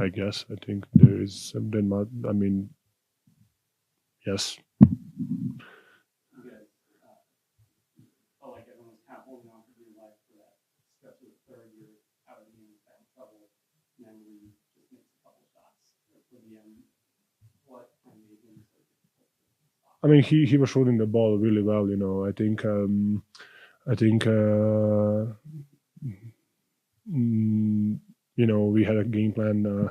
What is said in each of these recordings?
I guess. I think there is Denmark. I mean, yes. You guys felt like everyone was kind of holding on for dear life for that stretch of the third year out of the game, had trouble, and then we just missed a couple shots for the end. What kind of made him so difficult to stop? I mean, he was shooting the ball really well. I think we had a game plan uh,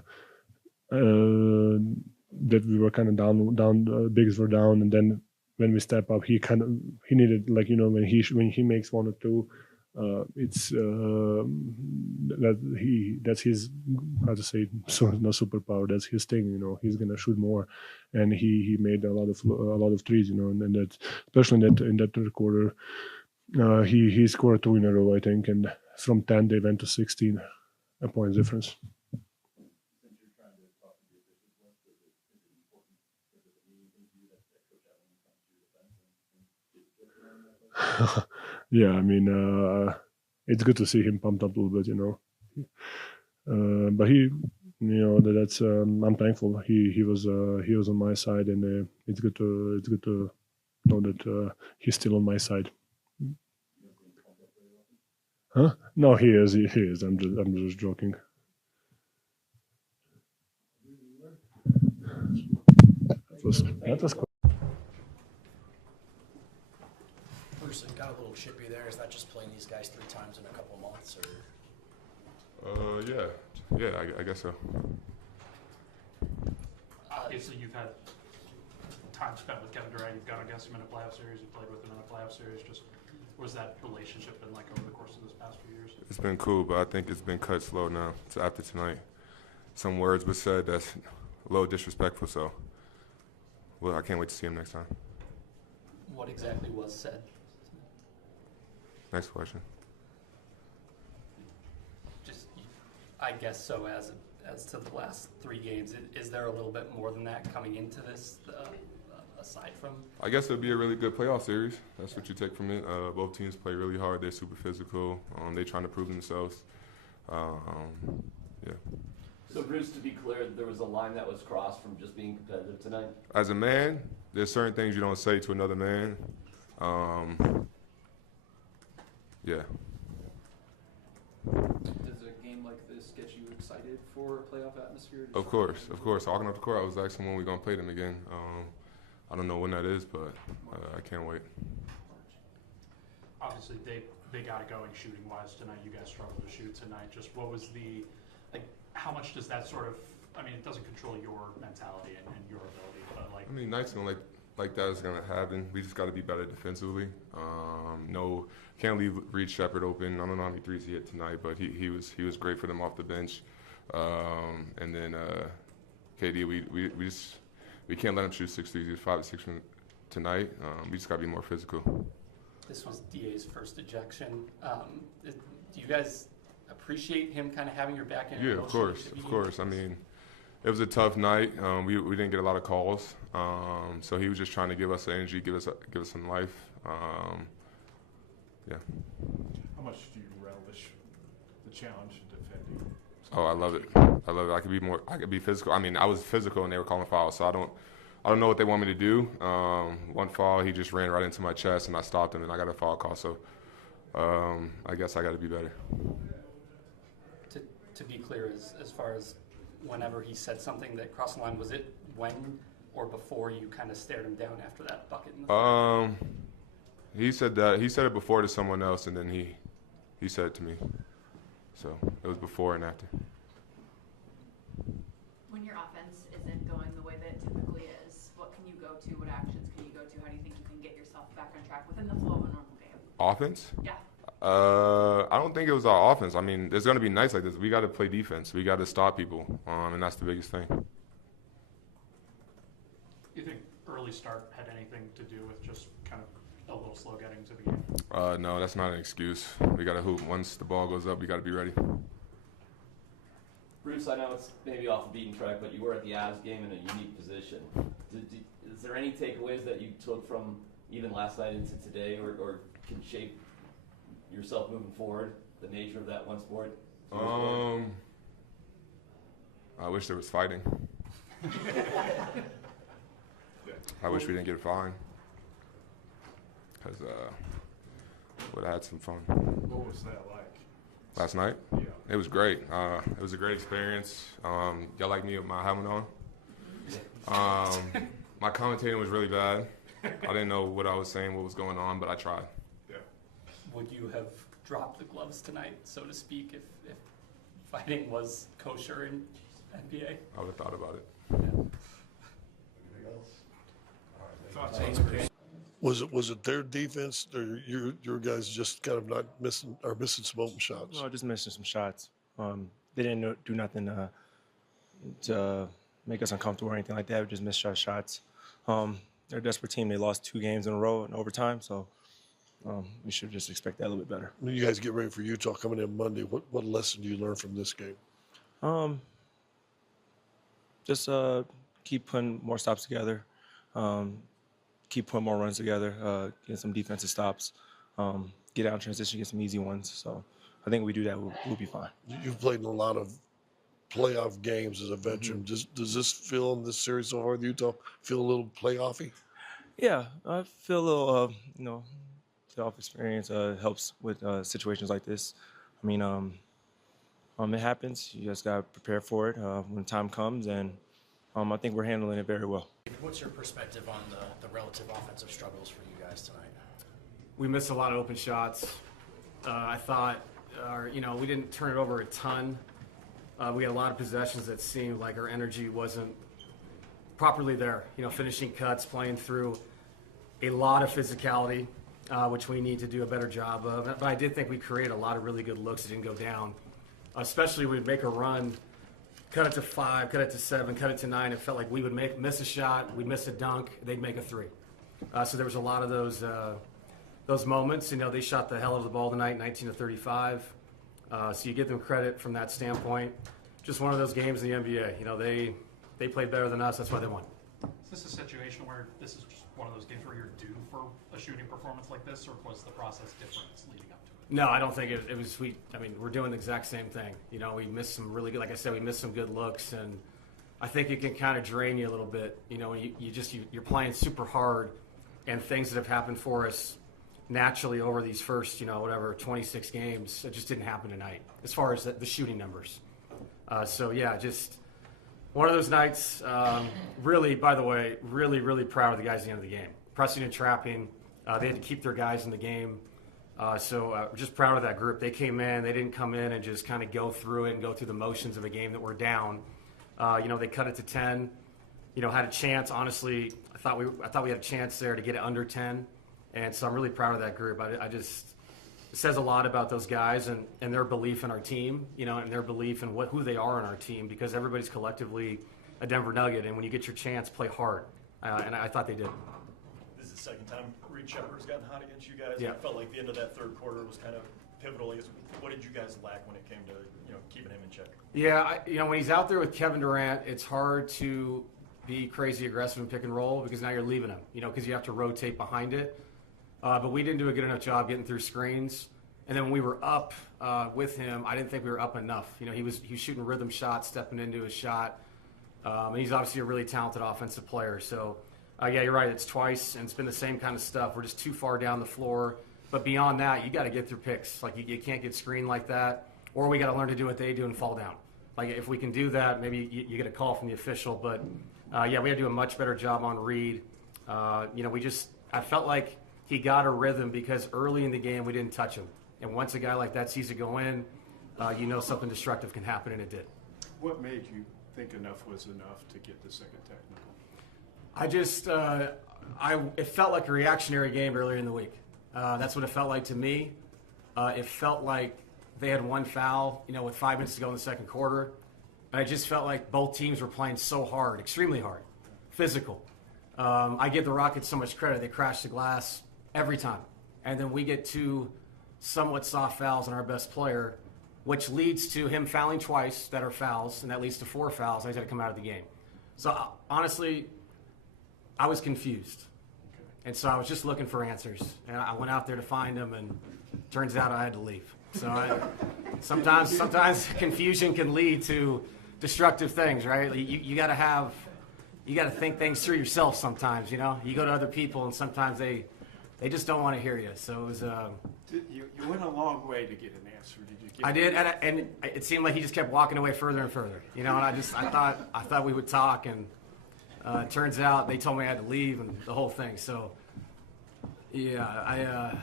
that we were kind of down. Bigs were down, and then when we step up, he needed, like, when he makes one or two. It's that's his, how to say, so not superpower. That's his thing. He's gonna shoot more, and he made a lot of threes. And that, especially in that third quarter, he scored two in a row, I think, and from 10 they went to 16 points difference. Since you're trying to talk to the officials once, is it important? Is it a meaningful to you that Coach Allen comes to your defense and gets around that? Yeah, I mean, it's good to see him pumped up a little bit. But that's I'm thankful he was on my side, and it's good to know that he's still on my side. Huh? No, he is. He is. I'm just joking. That was cool. Bruce, it got a little chippy there. Is that just playing these guys 3 times in a couple of months, or? Yeah, I guess so. Obviously, you've had time spent with Kevin Durant. You've gone against him in a playoff series. You played with him in a playoff series. Just what has that relationship been like over the course of this past few years? It's been cool, but I think it's been cut slow now. So after tonight, some words were said that's a little disrespectful. So, well, I can't wait to see him next time. What exactly was said? Next question. Just, I guess so. As to the last 3 games, is there a little bit more than that coming into this, aside from? I guess it'll be a really good playoff series. That's what you take from it. Both teams play really hard. They're super physical. They're trying to prove themselves. Yeah. So, Bruce, to be clear, there was a line that was crossed from just being competitive tonight? As a man, there's certain things you don't say to another man. Yeah. Does a game like this get you excited for a playoff atmosphere? Of course. Walking up the court, I was asking when we're going to play them again. I don't know when that is, but I can't wait. Obviously, they got it going shooting-wise tonight. You guys struggled to shoot tonight. Just what was how much does that sort of, I mean, it doesn't control your mentality and your ability, but I mean, nights like that is going to happen. We just got to be better defensively. Can't leave Reed Shepherd open. I don't know how many threes he hit tonight, but he was great for them off the bench. And then KD, we can't let him shoot 6 threes. He was 5 or 6 tonight. We just got to be more physical. This was DA's first ejection. Do you guys appreciate him kind of having your back in? Yeah, of course. I mean, it was a tough night. We didn't get a lot of calls, so he was just trying to give us energy, give us some life. Yeah. How much do you relish the challenge of defending? Oh, I love it. I could be physical. I mean, I was physical and they were calling fouls, so I don't know what they want me to do. One foul, he just ran right into my chest and I stopped him and I got a foul call. So I guess I got to be better. To be clear, as far as whenever he said something that crossed the line, was it when or before you kind of stared him down after that bucket in the He said it before to someone else, and then he said it to me. So it was before and after. When your offense isn't going the way that it typically is, what can you go to? What actions can you go to? How do you think you can get yourself back on track within the flow of a normal game? Offense? Yeah. I don't think it was our offense. I mean, there's going to be nights like this. We got to play defense. We got to stop people, and that's the biggest thing. you think early start had anything to do with just kind of a little slow getting to the game? No, that's not an excuse. We got to hoop. Once the ball goes up, we got to be ready. Bruce, I know it's maybe off the beaten track, but you were at the Avs game in a unique position. Is there any takeaways that you took from even last night into today, or can shape yourself moving forward? The nature of that one sport. I wish there was fighting. I wish we didn't get fined. Because would have had some fun. What was that like? Last night? Yeah. It was great. It was a great experience. Y'all like me with my helmet on? My commentating was really bad. I didn't know what I was saying, what was going on, but I tried. Yeah. Would you have dropped the gloves tonight, so to speak, if fighting was kosher in NBA? I would have thought about it. Anything else? Was it their defense or your guys just kind of not missing some open shots? No, just missing some shots. They didn't do nothing to make us uncomfortable or anything like that. We just missed shots. They're a desperate team. They lost 2 games in a row in overtime, so we should just expect that a little bit better. When you guys get ready for Utah coming in Monday, what lesson do you learn from this game? Just keep putting more stops together. Keep putting more runs together, get some defensive stops, get out in transition, get some easy ones. So I think if we do that, we'll be fine. You've played in a lot of playoff games as a veteran. Does this feel in this series so far with Utah feel a little playoffy? Yeah, I feel a little, playoff experience helps with situations like this. I mean, it happens. You just got to prepare for it when time comes, and I think we're handling it very well. What's your perspective on the relative offensive struggles for you guys tonight? We missed a lot of open shots. I thought, we didn't turn it over a ton. We had a lot of possessions that seemed like our energy wasn't properly there. Finishing cuts, playing through a lot of physicality, which we need to do a better job of. But I did think we created a lot of really good looks that didn't go down. Especially we'd make a run, cut it to 5, cut it to 7, cut it to 9. It felt like we would miss a shot, we'd miss a dunk, they'd make a 3. So there was a lot of those moments. They shot the hell out of the ball tonight, 19 to 35. So you give them credit from that standpoint. Just one of those games in the NBA. They played better than us. That's why they won. Is this a situation where this is just one of those games where you're due for a shooting performance like this, or was the process different leading up to it? No, I don't think it was. We're doing the exact same thing. We missed some really good, like I said, we missed some good looks, and I think it can kind of drain you a little bit. When you're playing super hard, and things that have happened for us naturally over these first, 26 games, it just didn't happen tonight as far as the shooting numbers. Just one of those nights. Really, by the way, really, really proud of the guys at the end of the game. Pressing and trapping, they had to keep their guys in the game. We're just proud of that group. They came in, they didn't come in and just kind of go through it and go through the motions of a game that we're down. They cut it to 10, had a chance. Honestly, I thought we had a chance there to get it under 10. And so I'm really proud of that group. It says a lot about those guys and their belief in our team, and their belief in who they are in our team, because everybody's collectively a Denver Nugget. And when you get your chance, play hard. And I thought they did. This is the second time Reed Shepard's gotten hot against you guys. Yeah. I felt like the end of that third quarter was kind of pivotal. What did you guys lack when it came to keeping him in check? Yeah, when he's out there with Kevin Durant, it's hard to be crazy aggressive and pick and roll because now you're leaving him, because you have to rotate behind it. But we didn't do a good enough job getting through screens. And then when we were up with him, I didn't think we were up enough. He was shooting rhythm shots, stepping into his shot. And he's obviously a really talented offensive player. So, you're right. It's twice, and it's been the same kind of stuff. We're just too far down the floor. But beyond that, you got to get through picks. Like, you can't get screened like that. Or we got to learn to do what they do and fall down. Like, if we can do that, maybe you get a call from the official. But, we had to do a much better job on Reed. I felt like he got a rhythm because early in the game we didn't touch him. And once a guy like that sees it go in, something destructive can happen, and it did. What made you think enough was enough to get the second technical? It felt like a reactionary game earlier in the week. That's what it felt like to me. It felt like they had one foul, with 5 minutes to go in the second quarter. And I just felt like both teams were playing so hard, extremely hard, physical. I give the Rockets so much credit. They crash the glass every time. And then we get 2 somewhat soft fouls on our best player, which leads to him fouling twice that are fouls, and that leads to 4 fouls. He's got to come out of the game. So, honestly, I was confused. And so I was just looking for answers. And I went out there to find them, and turns out I had to leave. So sometimes confusion can lead to destructive things, right? You got to think things through yourself sometimes, you know? You go to other people and sometimes they just don't want to hear you. So it was... You went a long way to get an answer. Did you get I did, and it seemed like he just kept walking away further and further, you know, and I thought we would talk, and it turns out they told me I had to leave and the whole thing. So, yeah,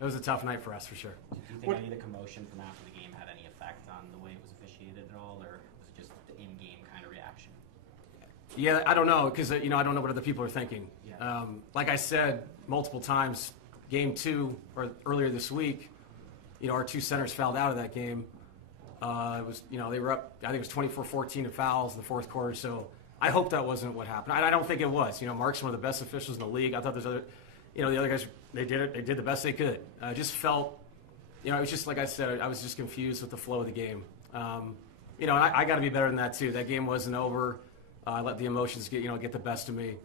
it was a tough night for us, for sure. Do you think any of the commotion from after the game had any effect on the way it was officiated at all, or was it just the in-game kind of reaction? Yeah, I don't know, because, you know, I don't know what other people are thinking. Yeah. Like I said multiple times, Game 2, or earlier this week, you know, our two centers fouled out of that game. It was, you know, they were up, I think it was 24-14 in fouls in the fourth quarter, so I hope that wasn't what happened. I don't think it was. You know, Mark's one of the best officials in the league. I thought there's other, you know, the other guys, they did the best they could. I just felt, you know, it was just, like I said, I was just confused with the flow of the game. You know, and I got to be better than that, too. That game wasn't over. I let the emotions get the best of me.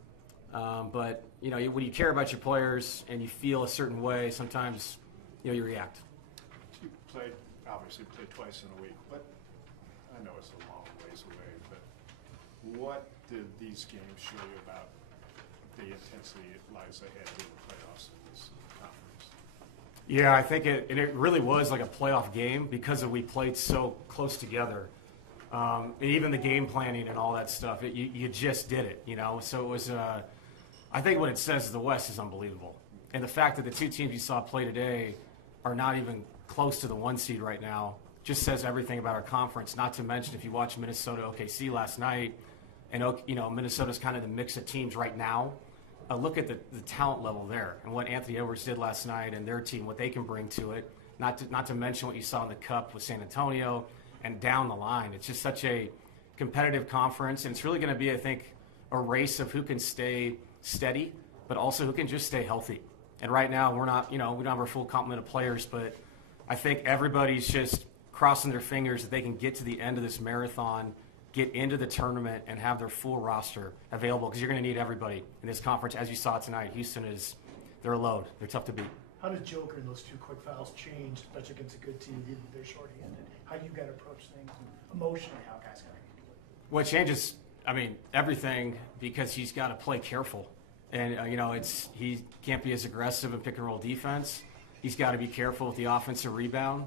But, you know, when you care about your players and you feel a certain way, sometimes, you know, you react. You obviously played twice in a week, but I know it's a long ways away, but what did these games show you about the intensity that lies ahead in the playoffs in this conference? Yeah, I think it really was like a playoff game because we played so close together. And even the game planning and all that stuff, you just did it, you know? So it was, I think what it says is the West is unbelievable. And the fact that the two teams you saw play today are not even close to the 1 seed right now just says everything about our conference. Not to mention, if you watch Minnesota OKC last night, and you know, Minnesota's kind of the mix of teams right now. Look at the talent level there and what Anthony Edwards did last night and their team, what they can bring to it. Not to mention what you saw in the Cup with San Antonio and down the line. It's just such a competitive conference, and it's really going to be, I think, a race of who can stay steady, but also who can just stay healthy. And right now, we're not, you know, we don't have our full complement of players, but I think everybody's just crossing their fingers that they can get to the end of this marathon, get into the tournament, and have their full roster available, because you're going to need everybody in this conference. As you saw tonight, Houston they're a load. They're tough to beat. How does Joker and those two quick fouls change, especially against a good team, even if they're shorthanded? How do you got to approach things emotionally, how guys got to handle it? Well, it changes, I mean, everything, because he's got to play careful. And, you know, he can't be as aggressive in pick-and-roll defense. He's got to be careful with the offensive rebound.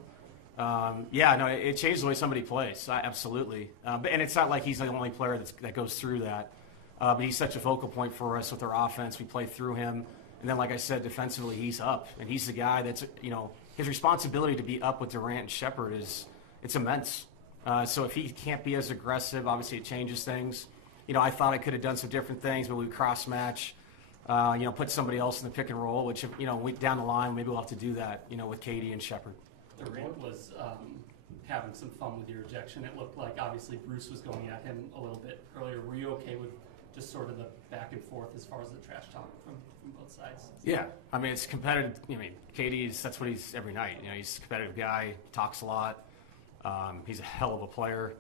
It changes the way somebody plays, absolutely. And it's not like he's the only player that goes through that. But he's such a focal point for us with our offense. We play through him. And then, like I said, defensively, he's up. And he's the guy that's, you know, his responsibility to be up with Durant and Shepard it's immense. So if he can't be as aggressive, obviously it changes things. You know, I thought I could have done some different things, but we cross-match, you know, put somebody else in the pick and roll, which, you know, down the line, maybe we'll have to do that, you know, with Katie and Shepard. Durant was having some fun with your ejection. It looked like, obviously, Bruce was going at him a little bit earlier. Were you okay with just sort of the back and forth as far as the trash talk from both sides? Yeah. I mean, it's competitive. I mean, that's what he's every night. You know, he's a competitive guy, talks a lot. He's a hell of a player.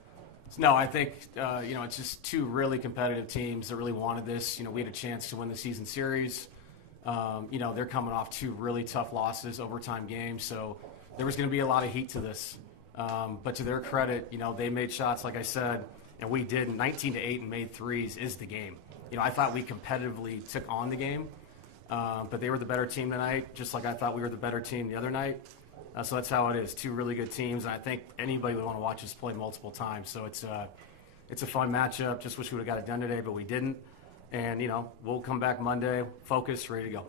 So, no, I think, you know, it's just two really competitive teams that really wanted this. You know, we had a chance to win the season series. You know, they're coming off two really tough losses, overtime games. So there was going to be a lot of heat to this. But to their credit, you know, they made shots, like I said, and we did. 19-8 and made threes is the game. You know, I thought we competitively took on the game, but they were the better team tonight, just like I thought we were the better team the other night. So that's how it is. Two really good teams, and I think anybody would want to watch us play multiple times. So it's a fun matchup. Just wish we would have got it done today, but we didn't. And, you know, we'll come back Monday, focused, ready to go.